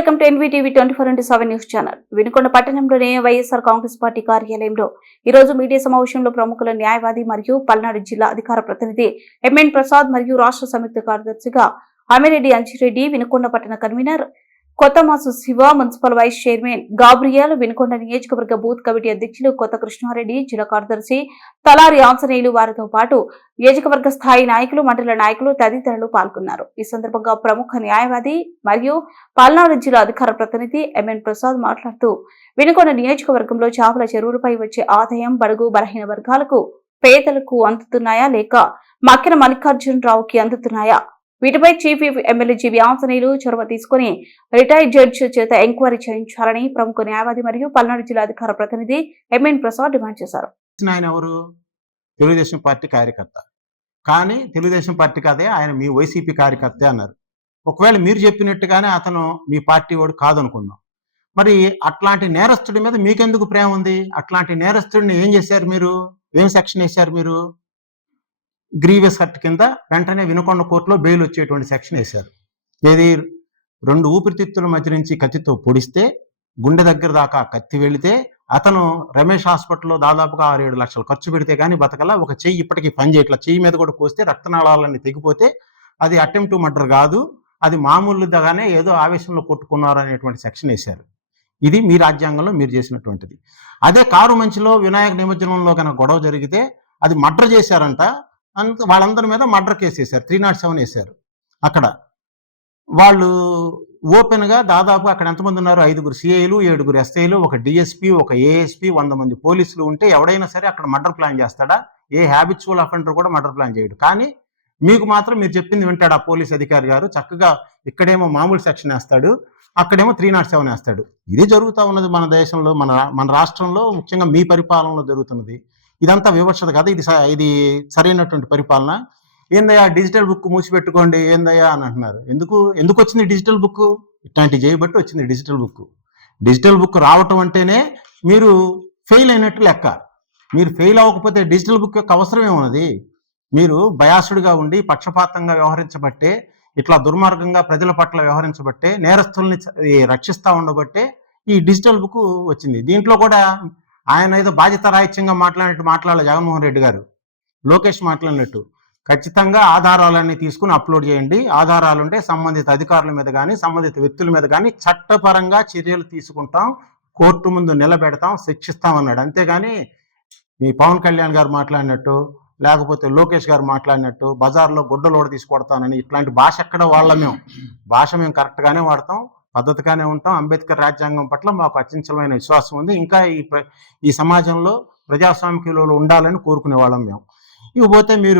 Welcome to NVTV 24/7 news channel. Vinukonda పట్టణంలోని YSR Congress party కార్యాలయంలో ఈ రోజు మీడియా సమావేశంలో ప్రముఖుల న్యాయవాది మరియు పల్నాడు జిల్లా అధికార ప్రతినిధి ఎంఎన్ ప్రసాద్ మరియు రాష్ట్ర సంయుక్త కార్యదర్శిగా అమిరెడ్డి అంజిరెడ్డి, వినుకొండ పట్టణ convener Kothamasu Siva, municipal vice chairman Gabriel, Vinukonda నియోజకవర్గ బూత్ కమిటీ అధ్యక్షులు కొత్త కృష్ణారెడ్డి, జిల్లా కార్యదర్శి తలారి ఆంజనేయులు, వారితో పాటు నియోజకవర్గ స్థాయి నాయకులు, మండల నాయకులు తదితరులు పాల్గొన్నారు. ఈ సందర్భంగా ప్రముఖ న్యాయవాది మరియు పల్నాడు జిల్లా అధికార ప్రతినిధి ఎంఎన్ ప్రసాద్ మాట్లాడుతూ, వినుకొండ నియోజకవర్గంలో చేపల చెరువులపై వచ్చే ఆదాయం బడుగు బలహీన వర్గాలకు, పేదలకు అందుతున్నాయా లేక మక్కిన మల్లికార్జునరావుకి అందుతున్నాయా? వీటిపై చీఫ్ ఎమ్మెల్యే జీవి ఆంజనేయులు చొరవ తీసుకుని రిటైర్డ్ జడ్జి చేత ఎంక్వైరీ చేయించాలని ప్రముఖ న్యాయవాది మరియు పల్నాడు జిల్లా అధికార ప్రతినిధి ఎంఎన్ ప్రసాద్ డిమాండ్ చేశారు. ఆయన ఎవరు? తెలుగుదేశం పార్టీ కార్యకర్త. కానీ తెలుగుదేశం పార్టీ కాదే, ఆయన మీ వైసీపీ కార్యకర్తే అన్నారు. ఒకవేళ మీరు చెప్పినట్టుగానే అతను మీ పార్టీ వాడు కాదనుకుందాం. మరి అట్లాంటి నేరస్తుడి మీద మీకెందుకు ప్రేమ ఉంది? అట్లాంటి నేరస్తుడిని ఏం చేశారు మీరు? ఏం సెక్షన్ వేశారు మీరు? గ్రీవియస్ హర్ట్ కింద వెంటనే వినుకొండ కోర్టులో బెయిల్ వచ్చేటువంటి సెక్షన్ వేశారు. ఏది? 2 ఊపిరితిత్తుల మధ్య నుంచి కత్తితో పొడిస్తే గుండె దగ్గర దాకా కత్తి వెళితే అతను రమేష్ హాస్పిటల్లో దాదాపుగా 6-7 లక్షలు ఖర్చు పెడితే కానీ బతకలా. ఒక చెయ్యి ఇప్పటికీ పని చేయట్లా. చెయ్యి మీద కూడా కోస్తే రక్తనాళాలన్నీ తెగిపోతే అది అటెంప్ట్ మర్డర్ కాదు, అది మామూలుగానే ఏదో ఆవేశంలో కొట్టుకున్నారు అనేటువంటి సెక్షన్ వేశారు. ఇది మీ రాజ్యాంగంలో మీరు చేసినటువంటిది. అదే కారు మంచిలో వినాయక నిమజ్జనంలో కనుక గొడవ జరిగితే అది మర్డర్ చేశారంట. వాళ్ళందరి మీద మర్డర్ కేసు వేశారు, 307 వేశారు. అక్కడ వాళ్ళు ఓపెన్గా దాదాపు అక్కడ ఎంతమంది ఉన్నారు? 5 సిఐలు, 7 ఎస్ఐలు, ఒక డిఎస్పీ, ఒక ఏఎస్పీ, 100 మంది పోలీసులు ఉంటే ఎవడైనా సరే అక్కడ మర్డర్ ప్లాన్ చేస్తాడా? ఏ హ్యాబిచువల్ అఫెండర్ కూడా మర్డర్ ప్లాన్ చేయడు. కానీ మీకు మాత్రం మీరు చెప్పింది వింటాడు ఆ పోలీస్ అధికారి గారు. చక్కగా ఇక్కడేమో మామూలు సెక్షన్ వేస్తాడు, అక్కడేమో 307 వేస్తాడు. ఇది జరుగుతూ ఉన్నది మన దేశంలో, మన రాష్ట్రంలో, ముఖ్యంగా మీ పరిపాలనలో జరుగుతున్నది. ఇదంతా వివక్షత కాదు, ఇది సరైనటువంటి పరిపాలన. ఏందయ్యా డిజిటల్ బుక్ మూసిపెట్టుకోండి ఏందయ్యా అని అంటున్నారు. ఎందుకు వచ్చింది డిజిటల్ బుక్? ఇట్లాంటి చేయబట్టి వచ్చింది డిజిటల్ బుక్. డిజిటల్ బుక్ రావటం అంటేనే మీరు ఫెయిల్ అయినట్టు లెక్క. మీరు ఫెయిల్ అవ్వకపోతే డిజిటల్ బుక్ యొక్క అవసరం ఏమున్నది? మీరు బయాసుడిగా ఉండి పక్షపాతంగా వ్యవహరించబట్టే, ఇట్లా దుర్మార్గంగా ప్రజల పట్ల వ్యవహరించబట్టే, నేరస్తుల్ని రక్షిస్తూ ఉండబట్టే ఈ డిజిటల్ బుక్ వచ్చింది. దీంట్లో కూడా ఆయన ఏదో బాధ్యత రాహిత్యంగా మాట్లాడాలి జగన్మోహన్ రెడ్డి గారు, లోకేష్ మాట్లాడినట్టు. ఖచ్చితంగా ఆధారాలన్నీ తీసుకుని అప్లోడ్ చేయండి. ఆధారాలు ఉంటే సంబంధిత అధికారుల మీద కానీ సంబంధిత వ్యక్తుల మీద కానీ చట్టపరంగా చర్యలు తీసుకుంటాం, కోర్టు ముందు నిలబెడతాం, శిక్షిస్తామన్నాడు. అంతేగాని మీ పవన్ కళ్యాణ్ గారు మాట్లాడినట్టు, లేకపోతే లోకేష్ గారు మాట్లాడినట్టు బజార్లో గుడ్డలోడ తీసుకొడతానని ఇట్లాంటి భాష ఎక్కడ వాళ్ళం. భాష మేము కరెక్ట్గానే వాడతాం, పద్ధతిగానే ఉంటాం. అంబేద్కర్ రాజ్యాంగం పట్ల మాకు అత్యంతమైన విశ్వాసం ఉంది. ఇంకా ఈ సమాజంలో ప్రజాస్వామిక విలువలు ఉండాలని కోరుకునే వాళ్ళం మేము. ఇకపోతే మీరు